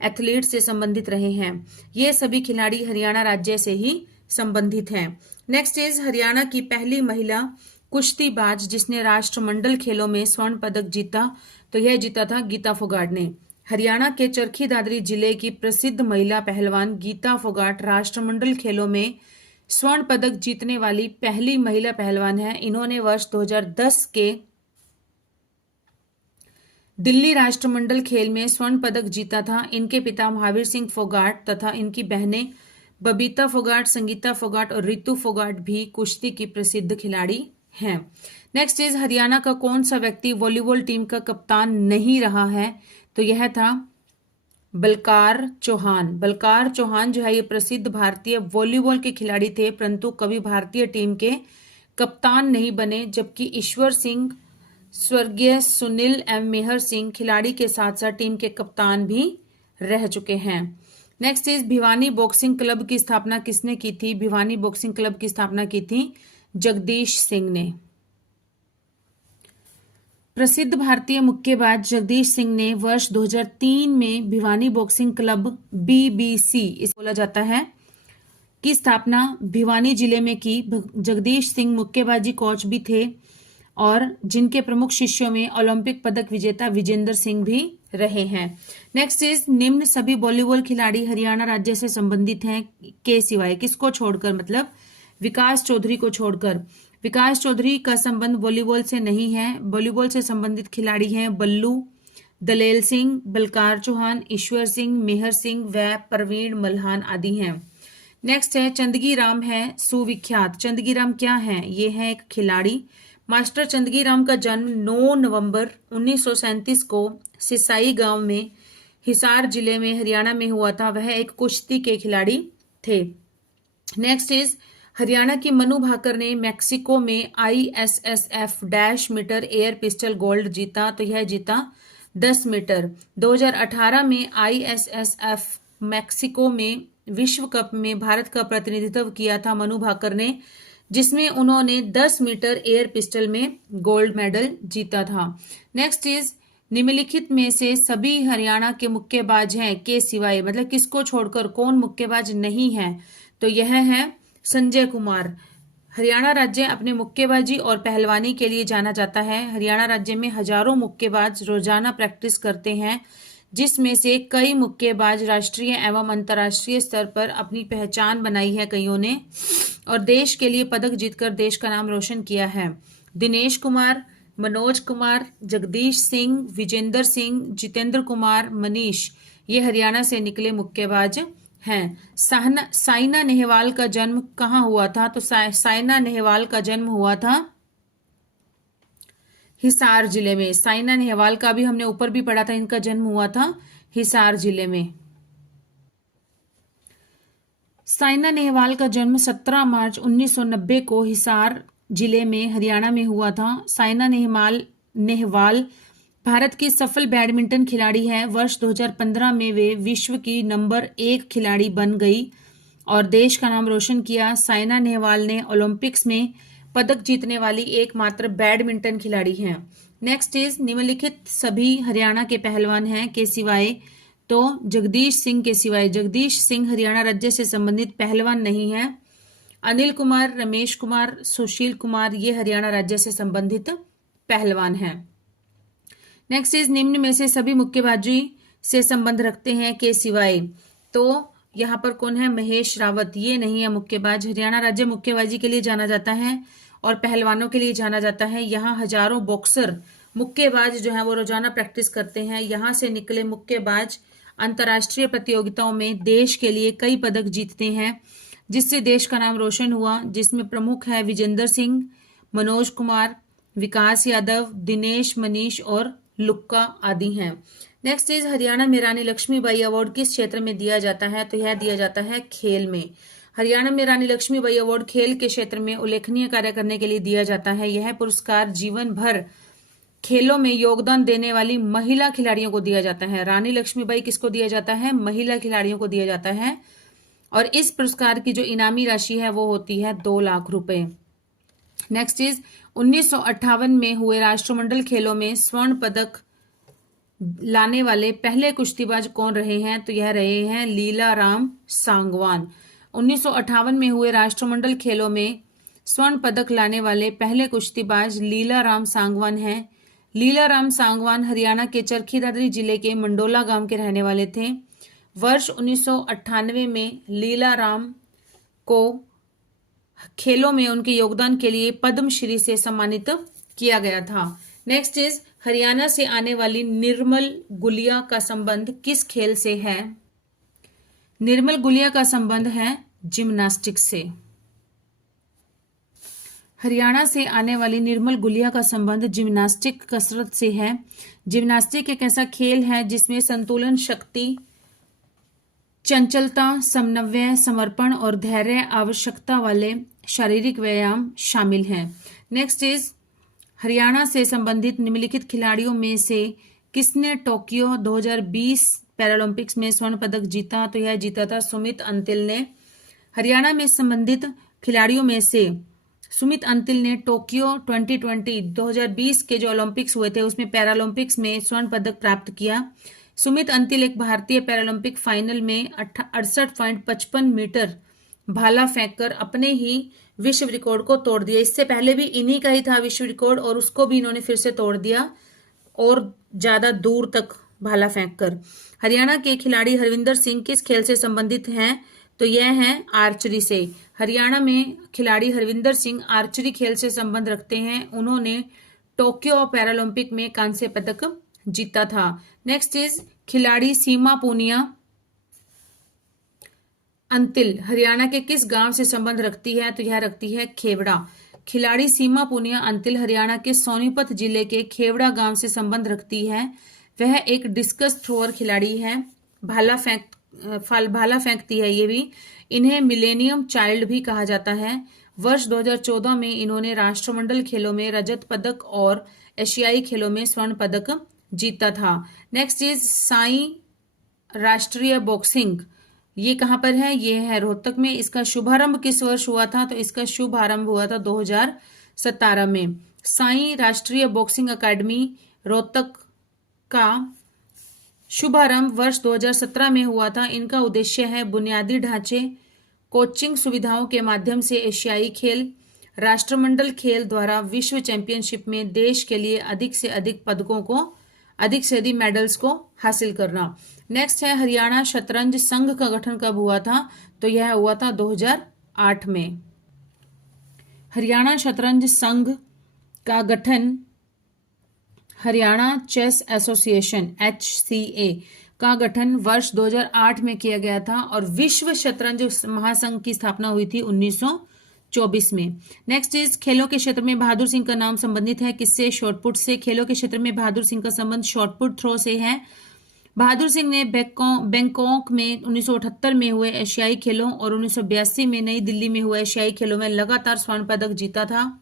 एथलीट से संबंधित रहे हैं। ये सभी खिलाड़ी हरियाणा राज्य से ही संबंधित हैं। नेक्स्ट इज हरियाणा की पहली महिला कुश्तीबाज जिसने राष्ट्रमंडल खेलों में स्वर्ण पदक जीता, तो यह जीता था गीता फोगाट ने। हरियाणा के चरखी दादरी जिले की प्रसिद्ध महिला पहलवान गीता फोगाट राष्ट्रमंडल खेलों में स्वर्ण पदक जीतने वाली पहली महिला पहलवान है। इन्होंने वर्ष 2010 के दिल्ली राष्ट्रमंडल खेल में स्वर्ण पदक जीता था। इनके पिता महावीर सिंह फोगाट तथा इनकी बहनें बबीता फोगाट, संगीता फोगाट और रितु फोगाट भी कुश्ती की प्रसिद्ध खिलाड़ी हैं। नेक्स्ट इज हरियाणा का कौन सा व्यक्ति वॉलीबॉल टीम का कप्तान नहीं रहा है? तो यह था बलकार चौहान। बलकार चौहान जो है ये प्रसिद्ध भारतीय वॉलीबॉल के खिलाड़ी थे, परंतु कभी भारतीय टीम के कप्तान नहीं बने। जबकि ईश्वर सिंह, स्वर्गीय सुनील एम मेहर सिंह खिलाड़ी के साथ साथ टीम के कप्तान भी रह चुके हैं। Next is Bhiwani boxing club की स्थापना किसने की थी? भिवानी बॉक्सिंग क्लब की स्थापना की थी जगदीश सिंह ने। प्रसिद्ध भारतीय मुक्केबाज जगदीश सिंह ने वर्ष 2003 में भिवानी बॉक्सिंग क्लब BBC इसे बोला जाता है की स्थापना भिवानी जिले में की। जगदीश सिंह मुक्केबाजी कोच भी थे और जिनके प्रमुख शिष्यों में ओलंपिक पदक विजेता विजेंद्र सिंह भी रहे हैं। नेक्स्ट इज निम्न सभी वॉलीबॉल खिलाड़ी हरियाणा राज्य से संबंधित हैं के सिवाय, किसको छोड़कर, मतलब विकास चौधरी को छोड़कर। विकास चौधरी का संबंध वॉलीबॉल से नहीं है। वॉलीबॉल से संबंधित खिलाड़ी हैं बल्लू, दलेल सिंह, बलकार चौहान, ईश्वर सिंह, मेहर सिंह व प्रवीण मल्हान आदि हैं। नेक्स्ट है चंदगी राम है सुविख्यात। चंदगी राम क्या है? ये है एक खिलाड़ी। मास्टर चंदगी राम का जन्म 9 नवंबर 1937 को सिसाई गांव में हिसार जिले में हरियाणा में हुआ था, वह एक कुश्ती के खिलाड़ी थे। नेक्स्ट इज हरियाणा की मनु भाकर ने मैक्सिको में ISSF dash meter air pistol gold जीता, तो यह जीता 10 मीटर। 2018 में ISSF मैक्सिको में विश्व कप में भारत का प्रतिनिधित्व किया था मनु भाकर ने, जिसमें उन्होंने 10 मीटर एयर पिस्टल में गोल्ड मेडल जीता था। नेक्स्ट इज निम्नलिखित में से सभी हरियाणा के मुक्केबाज हैं के सिवाय, मतलब किसको छोड़कर कौन मुक्केबाज नहीं है, तो यह है संजय कुमार। हरियाणा राज्य अपने मुक्केबाजी और पहलवानी के लिए जाना जाता है। हरियाणा राज्य में हजारों मुक्केबाज रोजाना प्रैक्टिस करते हैं, जिसमें से कई मुक्केबाज राष्ट्रीय एवं अंतर्राष्ट्रीय स्तर पर अपनी पहचान बनाई है कईयों ने, और देश के लिए पदक जीतकर देश का नाम रोशन किया है। दिनेश कुमार, मनोज कुमार, जगदीश सिंह, विजेंद्र सिंह, जितेंद्र कुमार, मनीष, ये हरियाणा से निकले मुक्केबाज हैं। साइना नेहवाल का जन्म कहाँ हुआ था, तो साइना नेहवाल का जन्म हुआ था हिसार जिले में। साइना नेहवाल का भी हमने ऊपर भी पढ़ा था, इनका जन्म हुआ था हिसार जिले में। साइना नेहवाल का जन्म 17 मार्च 1990 को हिसार जिले में हरियाणा में हुआ था। साइना नेहवाल भारत की सफल बैडमिंटन खिलाड़ी है। वर्ष 2015 में वे विश्व की नंबर 1 खिलाड़ी बन गई और देश का नाम रोशन किया। साइना नेहवाल ने ओलंपिक्स में पदक जीतने वाली एकमात्र बैडमिंटन खिलाड़ी हैं। नेक्स्ट इज निम्नलिखित सभी हरियाणा के पहलवान हैं के सिवाय, तो जगदीश सिंह के सिवाय। जगदीश सिंह हरियाणा राज्य से संबंधित पहलवान नहीं है। अनिल कुमार, रमेश कुमार, सुशील कुमार, ये हरियाणा राज्य से संबंधित पहलवान हैं। नेक्स्ट इज निम्न में से सभी मुक्केबाजी से संबंध रखते हैं के सिवाय, तो यहाँ पर कौन है, महेश रावत, ये नहीं है मुक्केबाज। हरियाणा राज्य मुक्केबाजी के लिए जाना जाता है और पहलवानों के लिए जाना जाता है। यहाँ हजारों बॉक्सर मुक्केबाज जो है वो रोजाना प्रैक्टिस करते हैं। यहाँ से निकले मुक्केबाज अंतर्राष्ट्रीय प्रतियोगिताओं में देश के लिए कई पदक जीतते हैं, जिससे देश का नाम रोशन हुआ, जिसमें प्रमुख है विजेंद्र सिंह, मनोज कुमार, विकास यादव, दिनेश, मनीष और लुक्का आदि हैं। नेक्स्ट इज हरियाणा में रानी लक्ष्मीबाई अवार्ड किस क्षेत्र में दिया जाता है, तो यह दिया जाता है खेल में। हरियाणा में रानी लक्ष्मीबाई अवार्ड खेल के क्षेत्र में उल्लेखनीय कार्य करने के लिए दिया जाता है। यह पुरस्कार जीवन भर खेलों में योगदान देने वाली महिला खिलाड़ियों को दिया जाता है। रानी लक्ष्मीबाई किसको दिया जाता है, महिला खिलाड़ियों को दिया जाता है, और इस पुरस्कार की जो इनामी राशि है वो होती है 2 लाख रुपए। नेक्स्ट इज 1958 में हुए राष्ट्रमंडल खेलों में स्वर्ण पदक लाने वाले पहले कुश्तीबाज कौन रहे हैं, तो यह रहे हैं लीलाराम सांगवान। 1958 में हुए राष्ट्रमंडल खेलों में स्वर्ण पदक लाने वाले पहले कुश्तीबाज लीलाराम सांगवान हैं। लीलाराम सांगवान हरियाणा के चरखी दादरी जिले के मंडोला गांव के रहने वाले थे। वर्ष 1998 में लीलाराम को खेलों में उनके योगदान के लिए पद्मश्री से सम्मानित किया गया था। नेक्स्ट इज हरियाणा से आने वाली निर्मल गुलिया का संबंध किस खेल से है, निर्मल गुलिया का संबंध है जिम्नास्टिक्स से। हरियाणा से आने वाली निर्मल गुलिया का संबंध जिम्नास्टिक कसरत से है। जिम्नास्टिक एक ऐसा खेल है जिसमें संतुलन, शक्ति, चंचलता, समन्वय, समर्पण और धैर्य आवश्यकता वाले शारीरिक व्यायाम शामिल हैं। नेक्स्ट इज हरियाणा से संबंधित निम्नलिखित खिलाड़ियों में से किसने टोक्यो 2020 पैरालंपिक्स में स्वर्ण पदक जीता, तो यह जीता था सुमित अंतिल ने। हरियाणा में संबंधित खिलाड़ियों में से सुमित अंतिल ने टोक्यो 2020 के जो ओलंपिक्स हुए थे उसमें पैरालंपिक्स में स्वर्ण पदक प्राप्त किया। सुमित अंतिल एक भारतीय पैरालंपिक फाइनल में 68.55 मीटर भाला फेंककर अपने ही विश्व रिकॉर्ड को तोड़ दिया। इससे पहले भी इन्हीं का ही था विश्व रिकॉर्ड और उसको भी इन्होंने फिर से तोड़ दिया और ज्यादा दूर तक भाला फेंककर। हरियाणा के खिलाड़ी हरविंदर सिंह किस खेल से संबंधित हैं, तो यह है आर्चरी से। हरियाणा में खिलाड़ी हरविंदर सिंह आर्चरी खेल से संबंध रखते हैं। उन्होंने टोक्यो पैरालंपिक में कांस्य पदक जीता था। नेक्स्ट इज खिलाड़ी सीमा पूनिया अंतिल हरियाणा के किस गांव से संबंध रखती है, तो यह रखती है खेवड़ा। खिलाड़ी सीमा पूनिया अंतिल हरियाणा के सोनीपत जिले के खेवड़ा गांव से संबंध रखती है। वह एक डिस्कस थ्रोअर खिलाड़ी है, भाला फेंकती है ये भी। इन्हें मिलेनियम चाइल्ड भी कहा जाता है। वर्ष 2014 में इन्होंने राष्ट्रमंडल खेलों में रजत पदक और एशियाई खेलों में स्वर्ण पदक जीता था। नेक्स्ट इज साई राष्ट्रीय बॉक्सिंग, ये कहाँ पर है? ये है रोहतक में। इसका शुभारंभ किस वर्ष हुआ था? तो इसका शुभारंभ हुआ था 2017 में। साई राष्ट्रीय बॉक्सिंग अकादमी रोहतक का शुभारंभ वर्ष 2017 में हुआ था। इनका उद्देश्य है बुनियादी ढांचे, कोचिंग सुविधाओं के माध्यम से एशियाई खेल, राष्ट्रमंडल खेल द्वारा विश्व चैंपियनशिप में देश के लिए अधिक से अधिक पदकों को, अधिक से अधिक मेडल्स को हासिल करना। नेक्स्ट है हरियाणा शतरंज संघ का गठन कब हुआ था? तो यह हुआ था 2008 में। हरियाणा शतरंज संघ का गठन हरियाणा चेस एसोसिएशन HCA का गठन वर्ष 2008 में किया गया था और विश्व शतरंज महासंघ की स्थापना हुई थी 1924 में। नेक्स्ट इज खेलों के क्षेत्र में बहादुर सिंह का नाम संबंधित है किससे? शॉटपुट से। खेलों के क्षेत्र में बहादुर सिंह का संबंध शॉटपुट थ्रो से है। बहादुर सिंह ने बैंकॉक में 1978 में हुए एशियाई खेलों और 1982 में नई दिल्ली में हुए एशियाई खेलों में लगातार स्वर्ण पदक जीता था।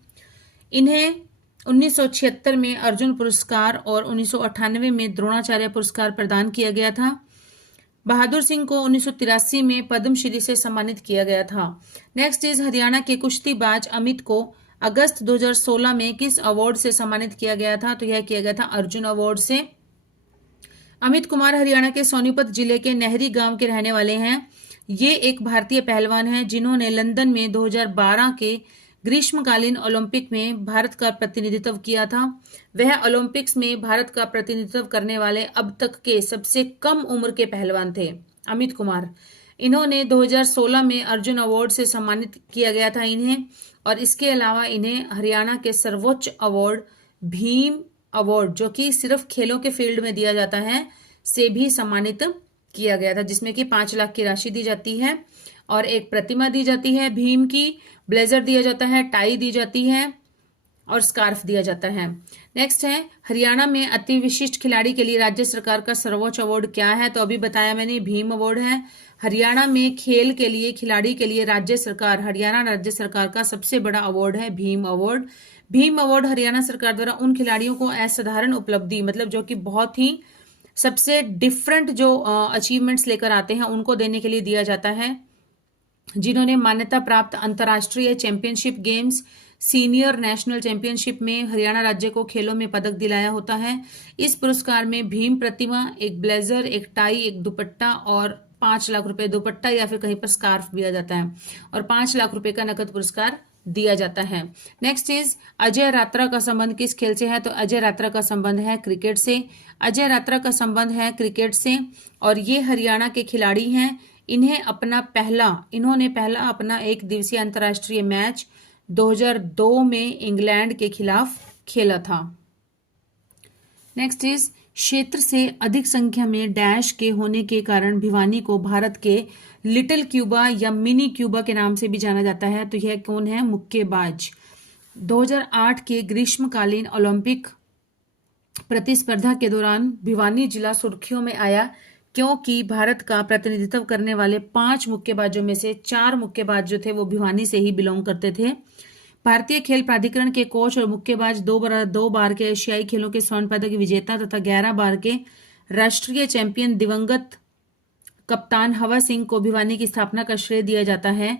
इन्हें 1976 में अर्जुन पुरस्कार और 1998 में द्रोणाचार्य पुरस्कार प्रदान किया गया था। बहादुर सिंह को 1983 में पद्मश्री से सम्मानित किया गया था। नेक्स्ट इज हरियाणा के कुश्तीबाज अमित को अगस्त 2016 में किस अवार्ड से सम्मानित किया गया था? तो यह किया गया था अर्जुन अवार्ड से। अमित कुमार हरियाणा के सोनीपत जिले के नहरी गांव के रहने वाले हैं। ये एक भारतीय पहलवान हैं जिन्होंने लंदन में 2012 के ग्रीष्मकालीन ओलंपिक में भारत का प्रतिनिधित्व किया था। वह ओलंपिक्स में भारत का प्रतिनिधित्व करने वाले अब तक के सबसे कम उम्र के पहलवान थे अमित कुमार। इन्होंने 2016 में अर्जुन अवार्ड से सम्मानित किया गया था इन्हें, और इसके अलावा इन्हें हरियाणा के सर्वोच्च अवार्ड भीम अवार्ड, जो कि सिर्फ खेलों के फील्ड में दिया जाता है, से भी सम्मानित किया गया था, जिसमें कि 5 लाख की राशि दी जाती है और एक प्रतिमा दी जाती है भीम की, ब्लेजर दिया जाता है, टाई दी जाती है और स्कार्फ दिया जाता है। नेक्स्ट है हरियाणा में अति विशिष्ट खिलाड़ी के लिए राज्य सरकार का सर्वोच्च अवार्ड क्या है? तो अभी बताया मैंने, भीम अवार्ड है। हरियाणा में खेल के लिए, खिलाड़ी के लिए हरियाणा राज्य सरकार का सबसे बड़ा अवार्ड है भीम अवार्ड। भीम अवार्ड हरियाणा सरकार द्वारा उन खिलाड़ियों को असाधारण उपलब्धि, मतलब जो कि बहुत ही सबसे डिफरेंट जो अचीवमेंट्स लेकर आते हैं, उनको देने के लिए दिया जाता है, जिन्होंने मान्यता प्राप्त अंतर्राष्ट्रीय championship games, senior national championship में हरियाणा राज्य को खेलों में पदक दिलाया होता है। इस पुरस्कार में भीम प्रतिमा, एक ब्लेजर, एक टाई, एक दुपट्टा और 5 लाख रुपए, दुपट्टा या फिर कहीं पर स्कार्फ दिया जाता है, और 5 लाख रुपए का नकद पुरस्कार दिया जाता है। नेक्स्ट इज अजय रात्रा का संबंध किस खेल से है? तो अजय रात्रा का संबंध है क्रिकेट से। अजय रात्रा का संबंध है क्रिकेट से और ये हरियाणा के खिलाड़ी हैं। इन्होंने पहला अपना एक दिवसीय अंतर्राष्ट्रीय मैच 2002 में इंग्लैंड के खिलाफ खेला था। नेक्स्ट इज क्षेत्र से अधिक संख्या में डैश के होने के कारण भिवानी को भारत के लिटिल क्यूबा या मिनी क्यूबा के नाम से भी जाना जाता है। तो यह कौन है? मुक्केबाज। 2008 के ग्रीष्मकालीन ओलंपिक प्रतिस्पर्धा के दौरान भिवानी जिला सुर्खियों में आया, क्योंकि भारत का प्रतिनिधित्व करने वाले 5 मुक्केबाजों में से 4 मुक्केबाज जो थे वो भिवानी से ही बिलोंग करते थे। भारतीय खेल प्राधिकरण के कोच और मुक्केबाज 2 बार के एशियाई खेलों के स्वर्ण पदक विजेता तथा 11 बार के राष्ट्रीय चैंपियन दिवंगत कप्तान हवा सिंह को भिवानी की स्थापना का श्रेय दिया जाता है।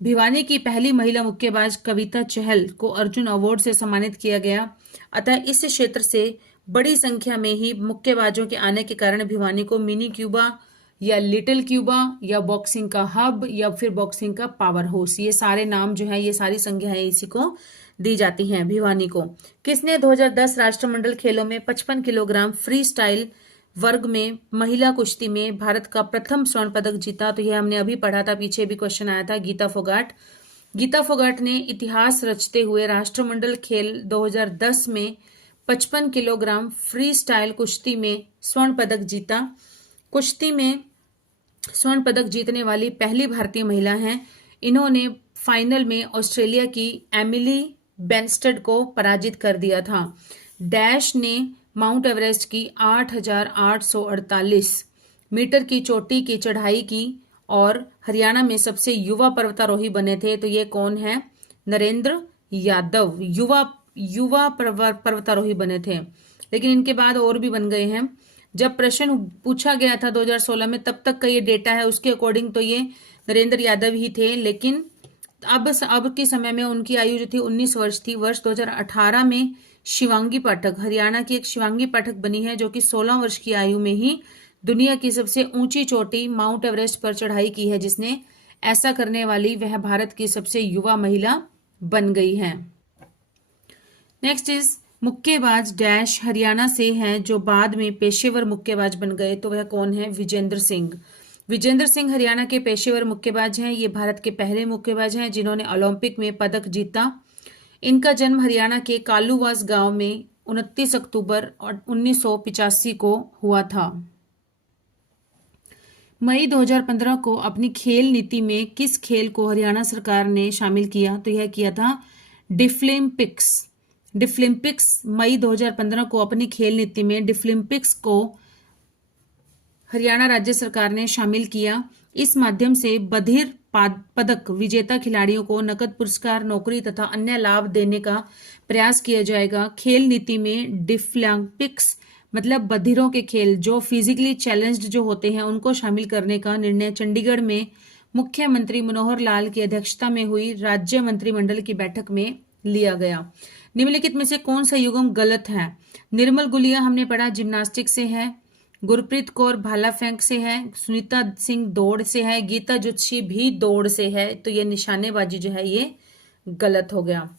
भिवानी की पहली महिला मुक्केबाज कविता चहल को अर्जुन अवार्ड से सम्मानित किया गया। अतः इस क्षेत्र से बड़ी संख्या में ही मुक्केबाजों के आने के कारण भिवानी को मिनी क्यूबा या लिटिल क्यूबा या बॉक्सिंग का हब या फिर बॉक्सिंग का पावर हाउस, ये सारे नाम जो है, ये सारी संज्ञाएं इसी को दी जाती हैं भिवानी को। किसने 2010 राष्ट्रमंडल खेलों में 55 किलोग्राम फ्री स्टाइल वर्ग में महिला कुश्ती में भारत का प्रथम स्वर्ण पदक जीता? तो यह हमने अभी पढ़ा था, पीछे भी क्वेश्चन आया था, गीता फोगाट। गीता फोगाट ने इतिहास रचते हुए राष्ट्रमंडल खेल 2010 में 55 किलोग्राम फ्री स्टाइल कुश्ती में स्वर्ण पदक जीता। कुश्ती में स्वर्ण पदक जीतने वाली पहली भारतीय महिला हैं। इन्होंने फाइनल में ऑस्ट्रेलिया की एमिली बेंस्टेड को पराजित कर दिया था। डैश ने माउंट एवरेस्ट की 8,848 मीटर की चोटी की चढ़ाई की और हरियाणा में सबसे युवा पर्वतारोही बने थे। तो ये कौन है? नरेंद्र यादव युवा युवा पर्वतारोही बने थे। लेकिन इनके बाद और भी बन गए हैं। जब प्रश्न पूछा गया था 2016 में, तब तक का ये डेटा है, उसके अकॉर्डिंग तो ये नरेंद्र यादव ही थे। लेकिन अब के समय में उनकी आयु जो थी 19 वर्ष थी। वर्ष 2018 में शिवांगी पाठक, हरियाणा की एक शिवांगी पाठक बनी है, जो कि 16 वर्ष की आयु में ही दुनिया की सबसे ऊंची चोटी माउंट एवरेस्ट पर चढ़ाई की है। जिसने ऐसा करने वाली वह भारत की सबसे युवा महिला बन गई है। नेक्स्ट इज मुक्केबाज डैश हरियाणा से हैं जो बाद में पेशेवर मुक्केबाज बन गए। तो वह कौन है? विजेंद्र सिंह। विजेंद्र सिंह हरियाणा के पेशेवर मुक्केबाज हैं। ये भारत के पहले मुक्केबाज हैं जिन्होंने ओलंपिक में पदक जीता। इनका जन्म हरियाणा के कालूवास गांव में 29 अक्टूबर 1985 को हुआ था। मई 2015 को अपनी खेल नीति में किस खेल को हरियाणा सरकार ने शामिल किया? तो यह किया था डिफलिम्पिक्स। डिफलिम्पिक्स मई 2015 को अपनी खेल नीति में डिफलिम्पिक्स को हरियाणा राज्य सरकार ने शामिल किया। इस माध्यम से बधिर पदक विजेता खिलाड़ियों को नकद पुरस्कार, नौकरी तथा अन्य लाभ देने का प्रयास किया जाएगा। खेल नीति में डिफलिम्पिक्स मतलब बधिरों के खेल जो फिजिकली चैलेंज्ड जो होते हैं उनको शामिल करने का निर्णय चंडीगढ़ में मुख्यमंत्री मनोहर लाल की अध्यक्षता में हुई राज्य मंत्रिमंडल की बैठक में लिया गया। निम्नलिखित में से कौन सा युग्म गलत है? निर्मल गुलिया हमने पढ़ा जिम्नास्टिक से है, गुरप्रीत कौर भाला फेंक से है, सुनीता सिंह दौड़ से है, गीता जुत्सी भी दौड़ से है। तो ये निशानेबाजी जो है ये गलत हो गया।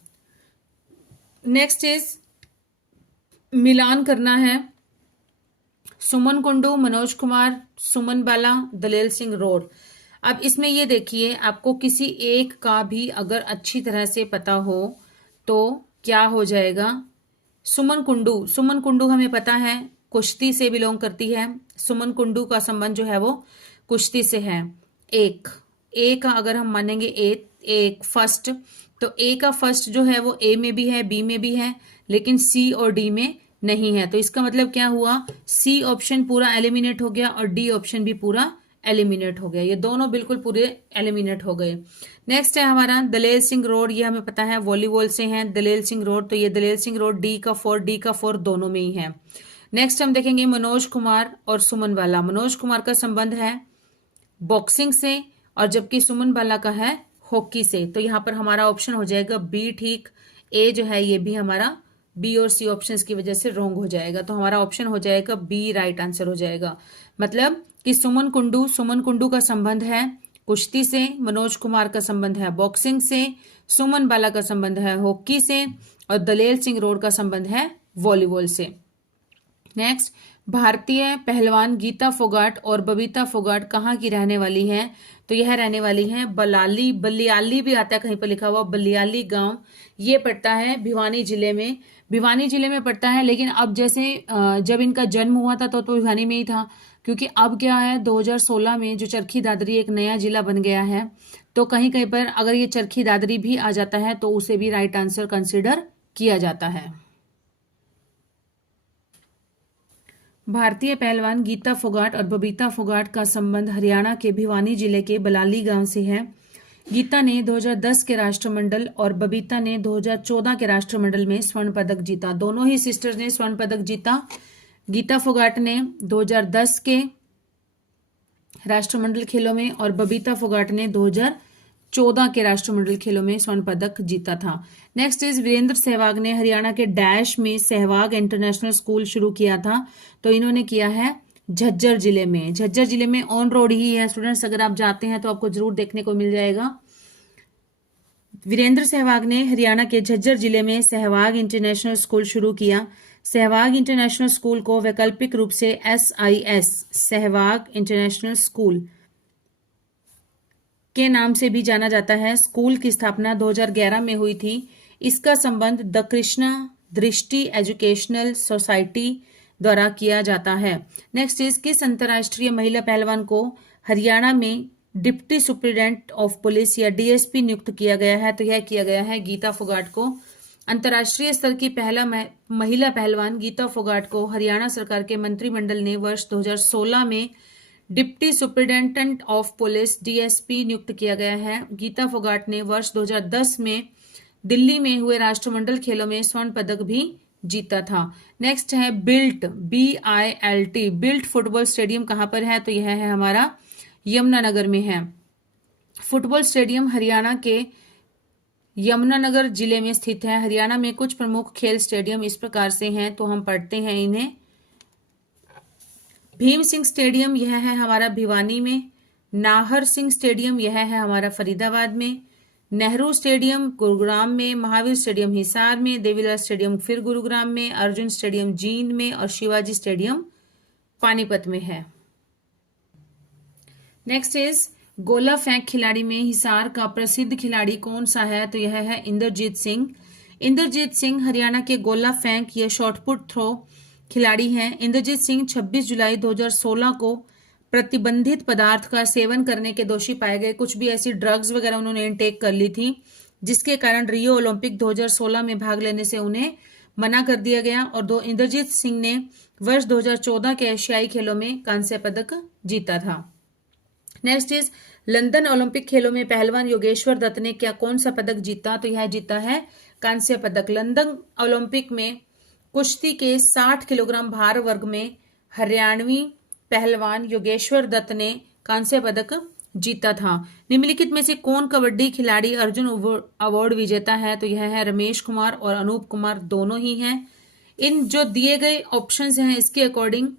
नेक्स्ट इज मिलान करना है। सुमन कुंडू, मनोज कुमार, सुमन बाला, दलेल सिंह रोड। अब इसमें ये देखिए, आपको किसी एक का भी अगर अच्छी तरह से पता हो तो क्या हो जाएगा? सुमन कुंडू हमें पता है कुश्ती से बिलोंग करती है। सुमन कुंडू का संबंध जो है वो कुश्ती से है। ए का अगर हम मानेंगे एक फर्स्ट, तो ए का फर्स्ट जो है वो ए में भी है, बी में भी है, लेकिन सी और डी में नहीं है। तो इसका मतलब क्या हुआ? सी ऑप्शन पूरा एलिमिनेट हो गया और डी ऑप्शन भी पूरा एलिमिनेट हो गया। ये दोनों बिल्कुल पूरे एलिमिनेट हो गए। नेक्स्ट है हमारा दलेल सिंह रोड। ये हमें पता है वॉलीबॉल से है दलेल सिंह रोड। तो ये दलेल सिंह रोड डी का फोर दोनों में ही है। नेक्स्ट हम देखेंगे मनोज कुमार और सुमन बाला। मनोज कुमार का संबंध है बॉक्सिंग से और जबकि सुमन बाला का है हॉकी से। तो यहाँ पर हमारा ऑप्शन हो जाएगा बी ठीक। ए जो है ये भी हमारा बी और सी ऑप्शंस की वजह से रॉन्ग हो जाएगा। तो हमारा ऑप्शन हो जाएगा बी राइट आंसर हो जाएगा। मतलब कि सुमन कुंडू का संबंध है कुश्ती से, मनोज कुमार का संबंध है बॉक्सिंग से, सुमन बाला का संबंध है हॉकी से और दलेल सिंह रोड का संबंध है वॉलीबॉल से। नेक्स्ट, भारतीय पहलवान गीता फोगाट और बबीता फोगाट कहाँ की रहने वाली हैं? तो यह रहने वाली हैं बलियाली भी आता है कहीं पर लिखा हुआ, बलियाली गांव। ये पड़ता है भिवानी जिले में पड़ता है। लेकिन अब जैसे जब इनका जन्म हुआ था तो भिवानी में ही था, क्योंकि अब क्या है 2016 में जो चरखी दादरी एक नया जिला बन गया है, तो कहीं कहीं पर अगर ये चरखी दादरी भी आ जाता है तो उसे भी राइट आंसर कंसिडर किया जाता है। भारतीय पहलवान गीता फोगाट और बबीता फोगाट का संबंध हरियाणा के भिवानी जिले के बलाली गांव से है। गीता ने 2010 के राष्ट्रमंडल और बबीता ने 2014 के राष्ट्रमंडल में स्वर्ण पदक जीता। दोनों ही सिस्टर्स ने स्वर्ण पदक जीता। गीता फोगाट ने 2010 के राष्ट्रमंडल खेलों में और बबीता फोगाट ने 2014 के राष्ट्रमंडल खेलों में स्वर्ण पदक जीता था। नेक्स्ट इज वीरेंद्र सहवाग ने हरियाणा के डैश में सहवाग इंटरनेशनल स्कूल शुरू किया था। तो इन्होंने किया है झज्जर जिले में ऑन रोड ही है। स्टूडेंट्स अगर आप जाते हैं तो आपको जरूर देखने को मिल जाएगा। वीरेंद्र सहवाग ने हरियाणा के झज्जर जिले में सहवाग इंटरनेशनल स्कूल शुरू किया। सहवाग इंटरनेशनल स्कूल को वैकल्पिक रूप से SIS सहवाग इंटरनेशनल स्कूल के नाम से भी जाना जाता है। स्कूल की स्थापना 2011 में हुई थी। इसका संबंध द कृष्णा दृष्टि एजुकेशनल सोसाइटी द्वारा किया जाता है। नेक्स्ट इज किस अंतर्राष्ट्रीय महिला पहलवान को हरियाणा में डिप्टी सुप्रिटेंडेंट ऑफ पुलिस या DSP नियुक्त किया गया है? तो यह किया गया है गीता फोगाट को। अंतर्राष्ट्रीय स्तर की पहला महिला पहलवान गीता फोगाट को हरियाणा सरकार के मंत्रिमंडल ने वर्ष 2016 में deputy superintendent of police DSP नियुक्त किया गया है। गीता फोगाट ने वर्ष 2010 में दिल्ली में हुए राष्ट्रमंडल खेलों में स्वर्ण पदक भी जीता था। नेक्स्ट है built, BILT। Built football stadium कहाँ पर है? तो यह है हमारा यमुनानगर में है। फुटबॉल स्टेडियम हरियाणा के यमुनानगर जिले में स्थित है। हरियाणा में कुछ प्रमुख खेल स्टेडियम इस प्रकार से हैं, तो हम पढ़ते हैं इन्हें। भीम सिंह स्टेडियम यह है हमारा भिवानी में। नाहर सिंह स्टेडियम यह है हमारा फरीदाबाद में। नेहरू स्टेडियम गुरुग्राम में। महावीर स्टेडियम हिसार में। देवीलाल स्टेडियम फिर गुरुग्राम में। अर्जुन स्टेडियम जींद में और शिवाजी स्टेडियम पानीपत में है। नेक्स्ट इज गोला फेंक खिलाड़ी में हिसार का प्रसिद्ध खिलाड़ी कौन सा है? तो यह है इंद्रजीत सिंह। इंद्रजीत सिंह हरियाणा के गोला फेंक या शॉटपुट थ्रो खिलाड़ी हैं। इंद्रजीत सिंह 26 जुलाई 2016 को प्रतिबंधित पदार्थ का सेवन करने के दोषी पाए गए। कुछ भी ऐसी ड्रग्स वगैरह उन्होंने इनटेक कर ली थी, जिसके कारण रियो ओलंपिक 2016 में भाग लेने से उन्हें मना कर दिया गया। और इंद्रजीत सिंह ने वर्ष 2014 के एशियाई खेलों में कांस्य पदक जीता था। नेक्स्ट इज लंदन ओलंपिक खेलों में पहलवान योगेश्वर दत्त ने क्या कौन सा पदक जीता? तो यह जीता है कांस्य पदक। लंदन ओलंपिक में कुश्ती के 60 किलोग्राम भार वर्ग में हरियाणवी पहलवान योगेश्वर दत्त ने कांस्य पदक जीता था। निम्नलिखित में से कौन कबड्डी खिलाड़ी अर्जुन अवार्ड विजेता है? तो यह है रमेश कुमार और अनूप कुमार, दोनों ही हैं। इन जो दिए गए ऑप्शंस हैं इसके अकॉर्डिंग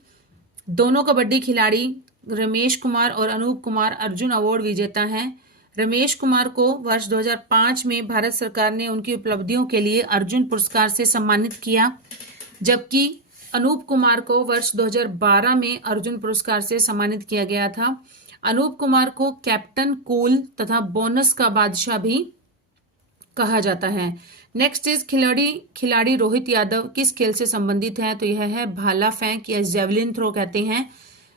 दोनों कबड्डी खिलाड़ी रमेश कुमार और अनूप कुमार अर्जुन अवार्ड विजेता हैं। रमेश कुमार को वर्ष 2005 में भारत सरकार ने उनकी उपलब्धियों के लिए अर्जुन पुरस्कार से सम्मानित किया, जबकि अनूप कुमार को वर्ष 2012 में अर्जुन पुरस्कार से सम्मानित किया गया था। अनूप कुमार को कैप्टन कूल तथा बोनस का बादशाह भी कहा जाता है। नेक्स्ट इज खिलाड़ी रोहित यादव किस खेल से संबंधित है? तो यह है भाला फेंक या जेवलिन थ्रो कहते हैं।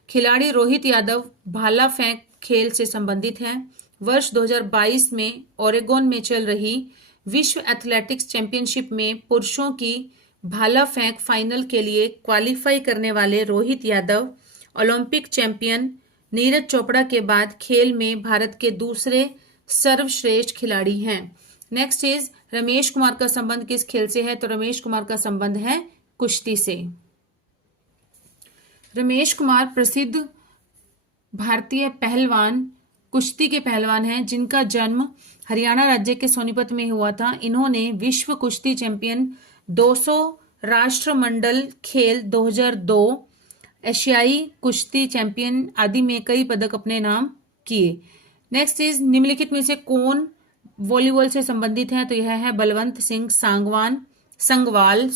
खिलाड़ी रोहित यादव भाला फेंक खेल से संबंधित है। वर्ष 2022 में ओरेगोन में चल रही विश्व एथलेटिक्स चैंपियनशिप में पुरुषों की भाला फेंक फाइनल के लिए क्वालिफाई करने वाले रोहित यादव ओलंपिक चैंपियन नीरज चोपड़ा के बाद खेल में भारत के दूसरे सर्वश्रेष्ठ खिलाड़ी हैं। नेक्स्ट इज रमेश कुमार का संबंध किस खेल से है? तो रमेश कुमार का संबंध है कुश्ती से। रमेश कुमार प्रसिद्ध भारतीय पहलवान कुश्ती के पहलवान हैं, जिनका जन्म हरियाणा राज्य के सोनीपत में हुआ था। इन्होंने विश्व कुश्ती चैंपियन 200 राष्ट्रमंडल खेल 2002 एशियाई कुश्ती चैंपियन आदि में कई पदक अपने नाम किए। नेक्स्ट इज निम्नलिखित में से कौन वॉलीबॉल से संबंधित है? तो यह है बलवंत सिंह संगवाल।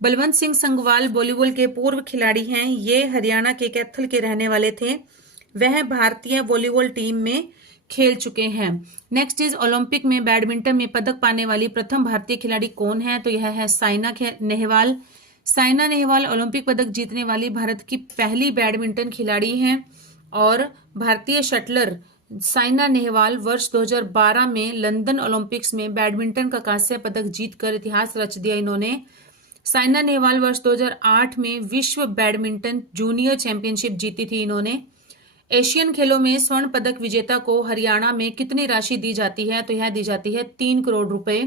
बलवंत सिंह संगवाल वॉलीबॉल के पूर्व खिलाड़ी हैं। ये हरियाणा के कैथल के रहने वाले थे। वह भारतीय वॉलीबॉल टीम में खेल चुके हैं। नेक्स्ट इज ओलंपिक में बैडमिंटन में पदक पाने वाली प्रथम भारतीय खिलाड़ी कौन है? तो यह है साइना नेहवाल। साइना नेहवाल ओलंपिक पदक जीतने वाली भारत की पहली बैडमिंटन खिलाड़ी हैं। और भारतीय शटलर साइना नेहवाल वर्ष 2012 में लंदन ओलंपिक्स में बैडमिंटन का कांस्य पदक जीतकर इतिहास रच दिया इन्होंने। साइना नेहवाल वर्ष 2008 में विश्व बैडमिंटन जूनियर चैंपियनशिप जीती थी इन्होंने। एशियन खेलों में स्वर्ण पदक विजेता को हरियाणा में कितनी राशि दी जाती है? तो यह दी जाती है 3 करोड़ रुपए।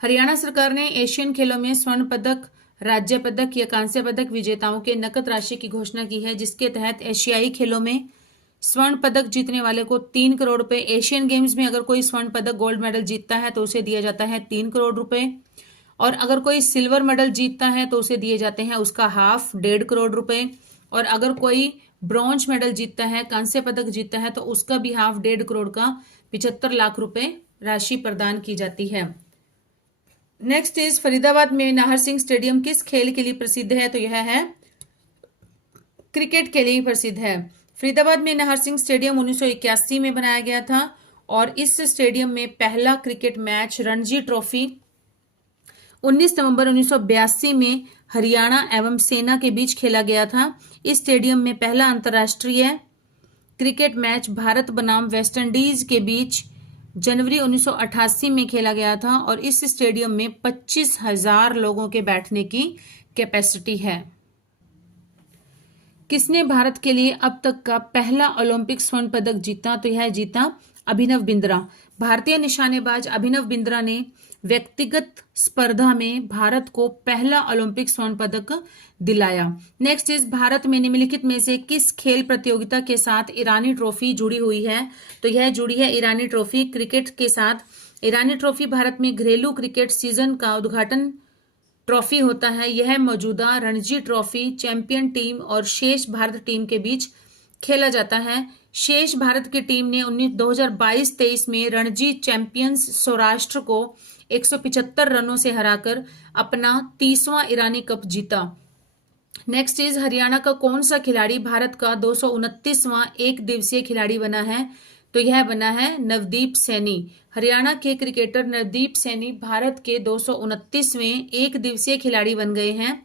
हरियाणा सरकार ने एशियन खेलों में स्वर्ण पदक, राज्य पदक या कांस्य पदक विजेताओं के नकद राशि की घोषणा की है, जिसके तहत एशियाई खेलों में स्वर्ण पदक जीतने वाले को 3 करोड़ रुपए। एशियन गेम्स में अगर कोई स्वर्ण पदक गोल्ड मेडल जीतता है तो उसे दिया जाता है 3 करोड़ रुपए। और अगर कोई सिल्वर मेडल जीतता है तो उसे दिए जाते हैं उसका हाफ 1.5 करोड़ रुपए। और अगर कोई ब्रॉन्ज मेडल जीतता है, कांस्य पदक जीतता है, तो उसका भी हाफ 1.5 करोड़ का 75 लाख रुपए राशि प्रदान की जाती है। नेक्स्ट इज फरीदाबाद में नाहर सिंह स्टेडियम किस खेल के लिए प्रसिद्ध है? तो यह है क्रिकेट के लिए प्रसिद्ध है। फरीदाबाद में नाहर सिंह स्टेडियम 1981 में बनाया गया था और इस स्टेडियम में पहला क्रिकेट मैच रणजी ट्रॉफी 19 नवंबर 1982 में हरियाणा एवं सेना के बीच खेला गया था। इस स्टेडियम में पहला अंतर्राष्ट्रीय क्रिकेट मैच भारत बनाम वेस्टइंडीज के बीच जनवरी 1988 में खेला गया था और इस स्टेडियम में 25,000 लोगों के बैठने की कैपेसिटी है। किसने भारत के लिए अब तक का पहला ओलंपिक स्वर्ण पदक जीता? तो यह जीता अभिनव बिंद्रा। भारतीय निशानेबाज अभिनव बिंद्रा ने व्यक्तिगत स्पर्धा में भारत को पहला ओलंपिक स्वर्ण पदक दिलाया। नेक्स्ट इज भारत में निम्नलिखित में से किस खेल प्रतियोगिता के साथ ईरानी ट्रॉफी जुड़ी हुई है? तो यह जुड़ी है ईरानी ट्रॉफी क्रिकेट के साथ। ईरानी ट्रॉफी भारत में घरेलू क्रिकेट सीजन का उद्घाटन ट्रॉफी होता है। यह मौजूदा रणजी ट्रॉफी, चैंपियन टीम और शेष भारत टीम के बीच खेला जाता है। शेष भारत की टीम ने 2022-23 में रणजी चैंपियंस सौराष्ट्र को 175 रनों से हराकर अपना 30वां ईरानी कप जीता। नेक्स्ट इज हरियाणा का कौन सा खिलाड़ी भारत का 229वां एक दिवसीय खिलाड़ी बना है? तो यह बना है नवदीप सैनी। हरियाणा के क्रिकेटर नवदीप सैनी भारत के 229वें एक दिवसीय खिलाड़ी बन गए हैं।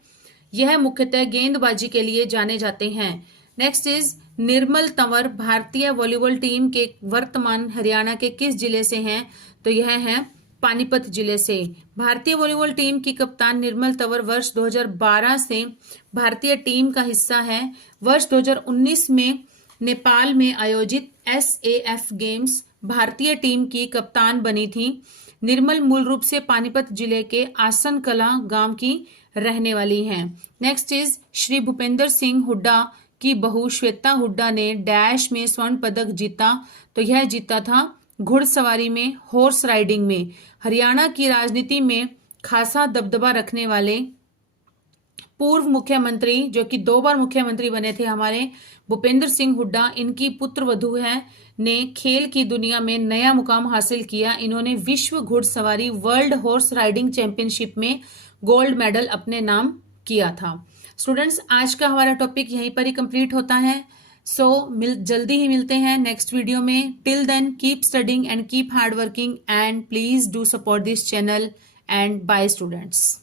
यह मुख्यतः गेंदबाजी के लिए जाने जाते हैं। नेक्स्ट इज निर्मल तंवर भारतीय वॉलीबॉल टीम के वर्तमान हरियाणा के किस जिले से हैं? तो यह है पानीपत जिले से। भारतीय वॉलीबॉल टीम की कप्तान निर्मल तंवर वर्ष 2012 से भारतीय टीम का हिस्सा है। वर्ष 2019 में नेपाल में आयोजित SAF गेम्स भारतीय टीम की कप्तान बनी थी। निर्मल मूल रूप से पानीपत जिले के आसन कला गांव की रहने वाली हैं। नेक्स्ट इज श्री भूपेंद्र सिंह हुड्डा की बहू श्वेता हुड्डा ने डैश में स्वर्ण पदक जीता। तो यह जीता था घुड़सवारी में, हॉर्स राइडिंग में। हरियाणा की राजनीति में खासा दबदबा रखने वाले पूर्व मुख्यमंत्री, जो कि 2 बार मुख्यमंत्री बने थे हमारे भूपेंद्र सिंह हुड्डा, इनकी पुत्र वधू है, ने खेल की दुनिया में नया मुकाम हासिल किया। इन्होंने विश्व घुड़सवारी वर्ल्ड हॉर्स राइडिंग चैंपियनशिप में गोल्ड मेडल अपने नाम किया था। स्टूडेंट्स, आज का हमारा टॉपिक यहीं पर ही कंप्लीट होता है। जल्दी ही मिलते हैं नेक्स्ट वीडियो में। Till then keep studying and keep hard working and please do support this channel and bye students.